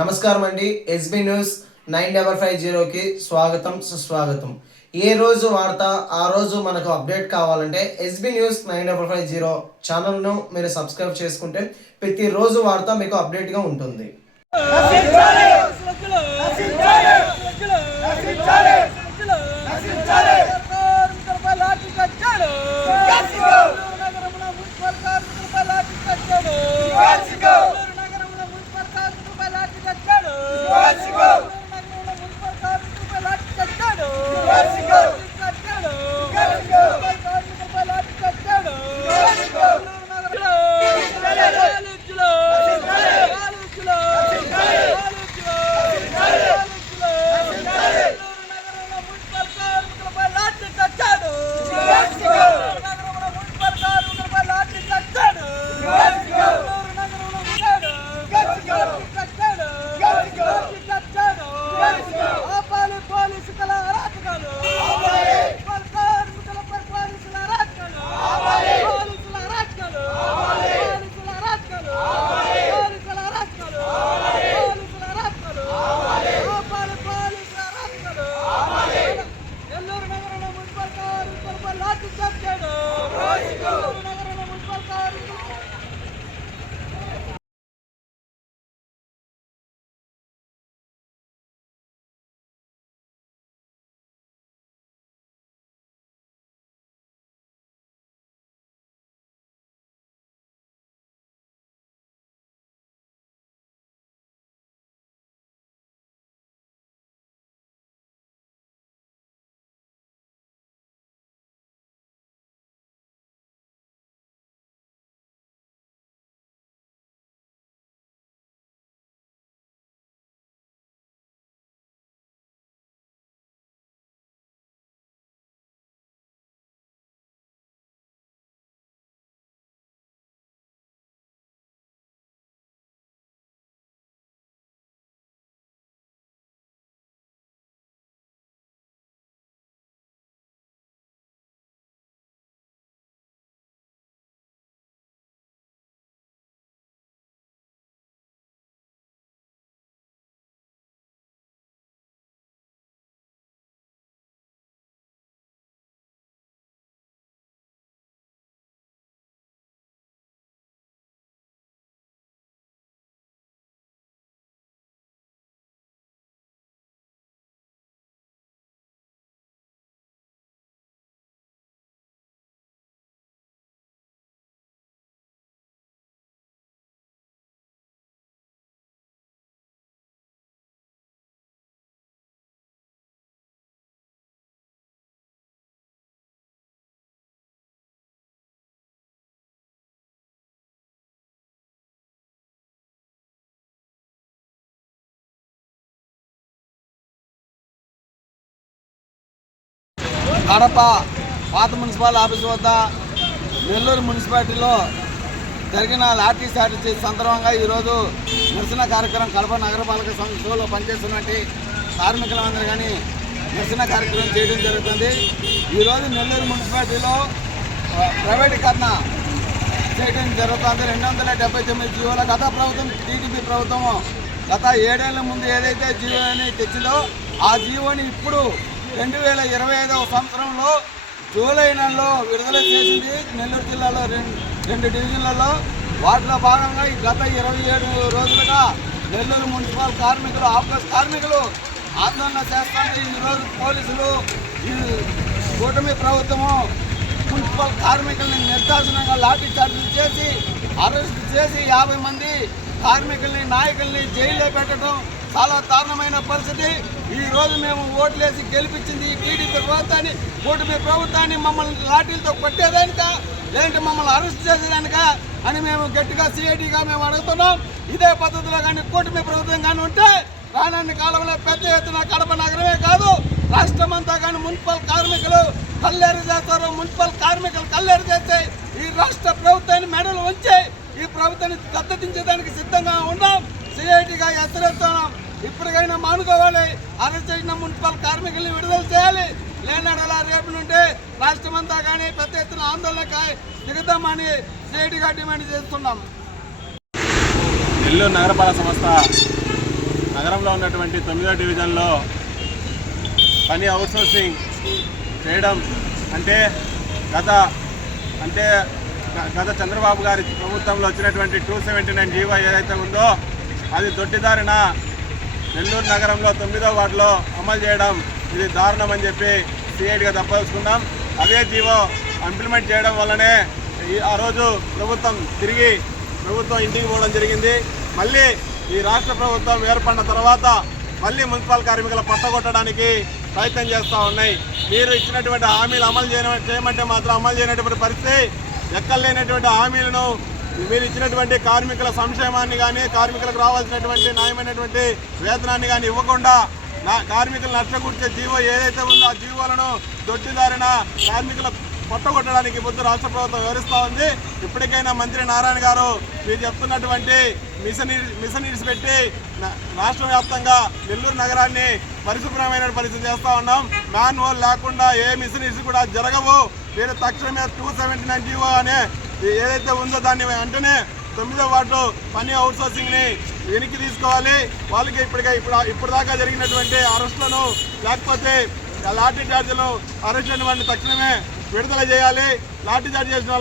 నమస్కారం అండి. SB news 9550కి స్వాగతం సుస్వాగతం. ఏ రోజు వార్త ఆ రోజు మనకు అప్డేట్ కావాలంటే ఎస్బీ న్యూస్ 9550 ఛానల్ను మీరు సబ్స్క్రైబ్ చేసుకుంటే ప్రతిరోజు వార్త మీకు అప్డేట్గా ఉంటుంది. కడప పాత మున్సిపల్ ఆఫీస్ వద్ద నెల్లూరు మున్సిపాలిటీలో జరిగిన లాఠీ చార్జీ సందర్భంగా ఈరోజు నిరసన కార్యక్రమం కడప నగరపాలక సంస్థలో పనిచేస్తున్నటువంటి కార్మికులందరూ కానీ నిరసన కార్యక్రమం చేయడం జరుగుతుంది. ఈరోజు నెల్లూరు మున్సిపాలిటీలో ప్రైవేటీకరణ చేయడం జరుగుతుంది. 279 జీవోల గత ప్రభుత్వం టీడీపీ ప్రభుత్వము గత 7 ఏళ్ల ముందు ఏదైతే జీవోని తెచ్చిందో ఆ జీవోని ఇప్పుడు 2025వ సంవత్సరంలో జూలై నెలలో విడుదల చేసింది. నెల్లూరు జిల్లాలో రెండు డివిజన్లలో వాటిలో భాగంగా గత 27 రోజులుగా నెల్లూరు మున్సిపల్ కార్మికులు ఆఫీస్ కార్మికులు ఆందోళన చేస్తుంటే ఈరోజు పోలీసులు ఈ కూటమి ప్రభుత్వము మున్సిపల్ కార్మికుల్ని నిర్దాక్షిణంగా లాఠీ చార్జీలు చేసి అరెస్ట్ చేసి 50 మంది కార్మికుల్ని నాయకుల్ని జైల్లో పెట్టడం చాలా దారుణమైన పరిస్థితి. ఈరోజు మేము ఓట్లేసి గెలిపించింది ఈ టీడీపీ ప్రభుత్వాన్ని, కూటమి ప్రభుత్వాన్ని మమ్మల్ని లాఠీలతో కొట్టేదానిక లేదంటే మమ్మల్ని అరెస్ట్ చేసేదానిక అని మేము గట్టిగా సిఐటిగా మేము అడుగుతున్నాం. ఇదే పద్ధతిలో కానీ కూటమి ప్రభుత్వం కానీ ఉంటే రానున్న కాలంలో పెద్ద ఎత్తున కడప నగరమే కాదు రాష్ట్రం అంతా కానీ మున్సిపల్ కార్మికులు కల్లేరు చేస్తారు. మున్సిపల్ కార్మికులు కల్లేరు చేస్తే ఈ రాష్ట్ర ప్రభుత్వాన్ని మెడలు ఉంచి ఈ ప్రభుత్వాన్ని గద్దెదించడానికి సిద్ధంగా ఉన్నాం. సిఐటిగా హెచ్చరిస్తున్నాం. ఇప్పటికైనా మానుకోవాలి. అరెస్ట్ చేసిన మున్సిపల్ కార్మికుల్ని విడుదల చేయాలి. లేనడలా రేపు నుండి రాష్ట్రమంతా కానీ పెద్ద ఎత్తున ఆందోళన దిగుతామని సిఐటిగా డిమాండ్ చేస్తున్నాం. నెల్లూరు నగరపాలక సంస్థ నగరంలో ఉన్నటువంటి 9వ డివిజన్లో పని అవుట్సోర్సింగ్ చేయడం అంటే గత చంద్రబాబు గారి ప్రభుత్వంలో వచ్చినటువంటి 279 జీవో ఏదైతే ఉందో అది దొడ్డిదారిన నెల్లూరు నగరంలో 9వ వార్డులో అమలు చేయడం ఇది దారుణం అని చెప్పి సిఐడిగా తప్పదలుచుకున్నాం. అదే జీవో ఇంప్లిమెంట్ చేయడం వల్లనే ఆ రోజు ప్రభుత్వం ఇంటికి పోవడం జరిగింది. మళ్ళీ ఈ రాష్ట్ర ప్రభుత్వం ఏర్పడిన తర్వాత మళ్ళీ మున్సిపల్ కార్మికుల పట్టగొట్టడానికి ప్రయత్నం చేస్తూ ఉన్నాయి. మీరు ఇచ్చినటువంటి హామీలు అమలు చేయమంటే మాత్రం అమలు చేయనటువంటి పరిస్థితి, ఎక్కలేనటువంటి హామీలను మీరు ఇచ్చినటువంటి కార్మికుల సంక్షేమాన్ని కానీ కార్మికులకు రావాల్సినటువంటి న్యాయమైనటువంటి వేతనాన్ని కానీ ఇవ్వకుండా కార్మికులు నష్టకూర్చే జీవో ఏదైతే ఉందో ఆ జీవోలను దొడ్డిదారిన కార్మికుల పొట్టగొట్టడానికి పొద్దు రాష్ట్ర ప్రభుత్వం వివరిస్తూ ఉంది. ఇప్పటికైనా మంత్రి నారాయణ గారు మీరు చెప్తున్నటువంటి మిషన్ ఇడిచిపెట్టి రాష్ట్ర వ్యాప్తంగా నెల్లూరు నగరాన్ని పరిశుభ్రమైన పరిస్థితి చేస్తూ ఉన్నాం. మ్యాన్ హోల్ లేకుండా ఏ మిషన్ ఇడిచి కూడా జరగవు. మీరు తక్షణమే 279 జీవో అనే ఏదైతే ఉందో దాన్ని వెంటనే 9వ వార్డు పని అవుట్సోర్సింగ్ని వెనక్కి తీసుకోవాలి. వాళ్ళకి ఇప్పుడు దాకా జరిగినటువంటి అరెస్టులను లేకపోతే లాఠీ చార్జీలను అరెస్ట్ అయిన వాడిని తక్షణమే విడుదల చేయాలి. లాఠీ చార్జ్ చేసిన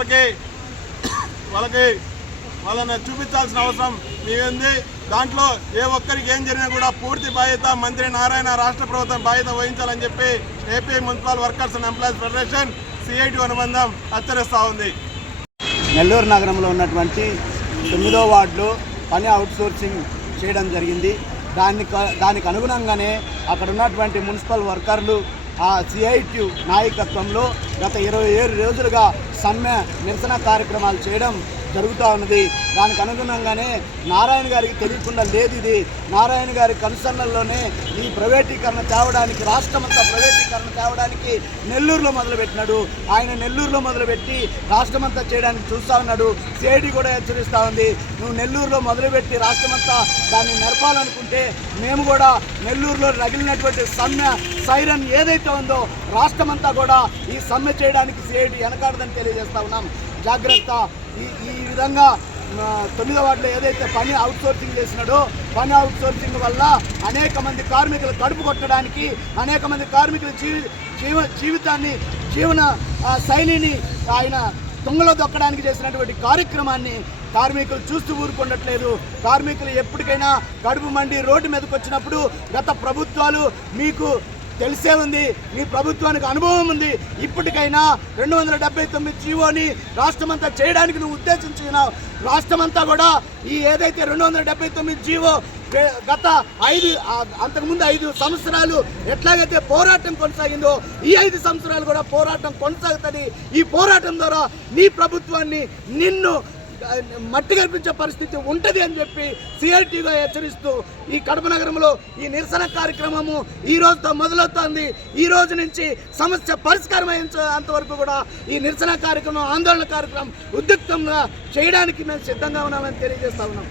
వాళ్ళని చూపించాల్సిన అవసరం మీది. దాంట్లో ఏ ఒక్కరికి ఏం జరిగినా కూడా పూర్తి బాధ్యత మంత్రి నారాయణ రాష్ట్ర ప్రభుత్వం బాధ్యత వహించాలని చెప్పి AP municipal workers and employees federation CIT అనుబంధం హెచ్చరిస్తూ ఉంది. నెల్లూరు నగరంలో ఉన్నటువంటి 9వ వార్డులో పని అవుట్సోర్సింగ్ చేయడం జరిగింది. దానికి అనుగుణంగానే అక్కడ ఉన్నటువంటి మున్సిపల్ వర్కర్లు ఆ సిఐటి నాయకత్వంలో గత 27 రోజులుగా సమ్మె నిరసన కార్యక్రమాలు చేయడం జరుగుతూ ఉన్నది. దానికి అనుగుణంగానే నారాయణ గారికి తెలియకుండా లేదు. ఇది నారాయణ గారి కన్సర్న్లోనే ఈ ప్రైవేటీకరణ తేవడానికి, రాష్ట్రమంతా ప్రైవేటీకరణ తేవడానికి నెల్లూరులో మొదలుపెట్టినాడు. ఆయన నెల్లూరులో మొదలుపెట్టి రాష్ట్రమంతా చేయడానికి చూస్తూ ఉన్నాడు. సిఐడి కూడా హెచ్చరిస్తూ ఉంది, నువ్వు నెల్లూరులో మొదలుపెట్టి రాష్ట్రమంతా దాన్ని నడపాలనుకుంటే మేము కూడా నెల్లూరులో రగిలినటువంటి సమ్మె సైరన్ ఏదైతే ఉందో రాష్ట్రమంతా కూడా ఈ సమ్మె చేయడానికి సిఐడి వెనకాడదని తెలియజేస్తా ఉన్నాం. జాగ్రత్త. ఈ విధంగా 9వ వార్డులో ఏదైతే పని అవుట్సోర్సింగ్ చేసినాడో పని అవుట్సోర్సింగ్ వల్ల అనేక మంది కార్మికులు కడుపు కొట్టడానికి, అనేక మంది కార్మికుల జీవన శైలిని ఆయన తుంగలో దొక్కడానికి చేసినటువంటి కార్యక్రమాన్ని కార్మికులు చూస్తూ ఊరుకుండట్లేదు. కార్మికులు ఎప్పటికైనా కడుపు మండి రోడ్డు మీదకి వచ్చినప్పుడు గత ప్రభుత్వాలు మీకు తెలిసే ఉంది, మీ ప్రభుత్వానికి అనుభవం ఉంది. ఇప్పటికైనా 279 జీవోని రాష్ట్రమంతా చేయడానికి నువ్వు ఉద్దేశించినావు. రాష్ట్రమంతా కూడా ఈ ఏదైతే 279 జీవో గత అంతకుముందు 5 సంవత్సరాలు ఎట్లాగైతే పోరాటం కొనసాగిందో ఈ 5 సంవత్సరాలు కూడా పోరాటం కొనసాగుతుంది. ఈ పోరాటం ద్వారా నీ ప్రభుత్వాన్ని నిన్ను మట్టి కల్పించే పరిస్థితి ఉంటుంది అని చెప్పి సిఐటిగా హెచ్చరిస్తూ ఈ కడప నగరంలో ఈ నిరసన కార్యక్రమము ఈ రోజుతో మొదలవుతోంది. ఈ రోజు నుంచి సమస్య పరిష్కారం అయ్యేంత వరకు కూడా ఈ నిరసన కార్యక్రమం, ఆందోళన కార్యక్రమం ఉద్రిక్తంగా చేయడానికి మేము సిద్ధంగా ఉన్నామని తెలియజేస్తా ఉన్నాం.